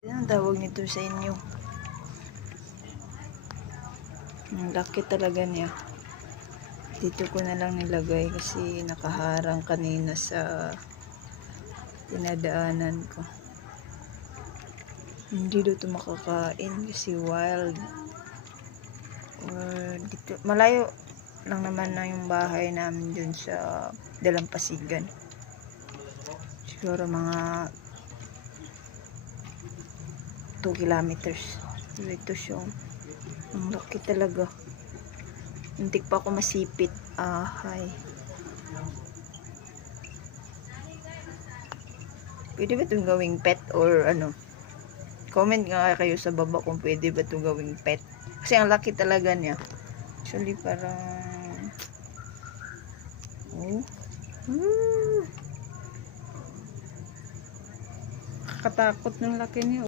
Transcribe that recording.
Ang tawag nito sa inyo. Ang laki talaga niya. Dito ko na lang nilagay kasi nakaharang kanina sa dinadaanan ko. Hindi dito makakain kasi wild. Or dito, malayo lang naman na yung bahay namin dun sa Dalampasigan. Siguro mga 2 kilometers. Dito siya. Ang laki talaga. Hindi pa ako masipit. Hay. Pwede ba itong gawing pet or ano? Comment nga kayo sa baba kung pwede ba itong gawing pet. Kasi ang laki talaga niya. Actually parang kakatakot ng laki niya.